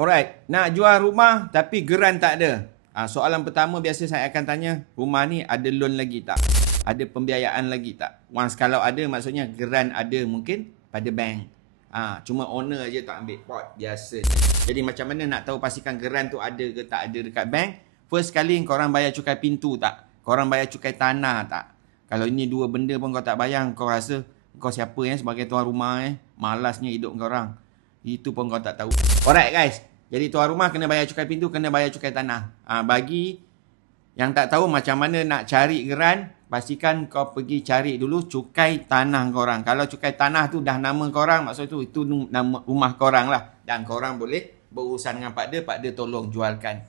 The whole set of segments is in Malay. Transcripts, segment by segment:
Alright, nak jual rumah tapi geran tak ada. Soalan pertama biasa saya akan tanya, rumah ni ada loan lagi tak? Ada pembiayaan lagi tak? Once kalau ada, maksudnya geran ada mungkin pada bank. Cuma owner aja tak ambil pot, biasa. Jadi macam mana nak tahu pastikan geran tu ada ke tak ada dekat bank? First kali korang bayar cukai pintu tak? Korang bayar cukai tanah tak? Kalau ini dua benda pun kau tak bayar, kau rasa kau siapa sebagai tuan rumah malasnya hidup korang. Itu pun kau tak tahu. Alright guys. Jadi tuan rumah kena bayar cukai pintu, kena bayar cukai tanah. Bagi yang tak tahu macam mana nak cari geran, pastikan kau pergi cari dulu cukai tanah korang. Kalau cukai tanah tu dah nama korang, maksud tu itu nama rumah korang lah. Dan korang boleh berurusan dengan Pak Dia tolong jualkan.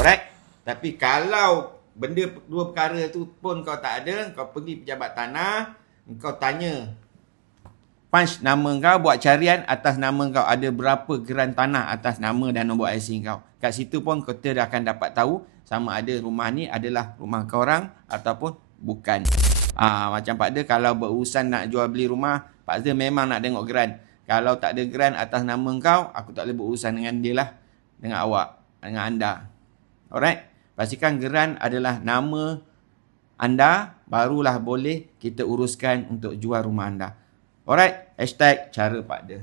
Alright? Tapi kalau benda dua perkara tu pun kau tak ada, kau pergi pejabat tanah, kau tanya punch nama kau, buat carian atas nama kau, ada berapa geran tanah atas nama dan nombor IC kau. Kat situ pun kita dah akan dapat tahu sama ada rumah ni adalah rumah korang ataupun bukan. Macam Pak Dia kalau berurusan nak jual beli rumah, Pak Dia memang nak tengok geran. Kalau tak ada geran atas nama kau, aku tak boleh berurusan dengan dia lah, dengan awak, dengan anda. Alright? Pastikan geran adalah nama anda, barulah boleh kita uruskan untuk jual rumah anda. Alright, #cara Pak Dia.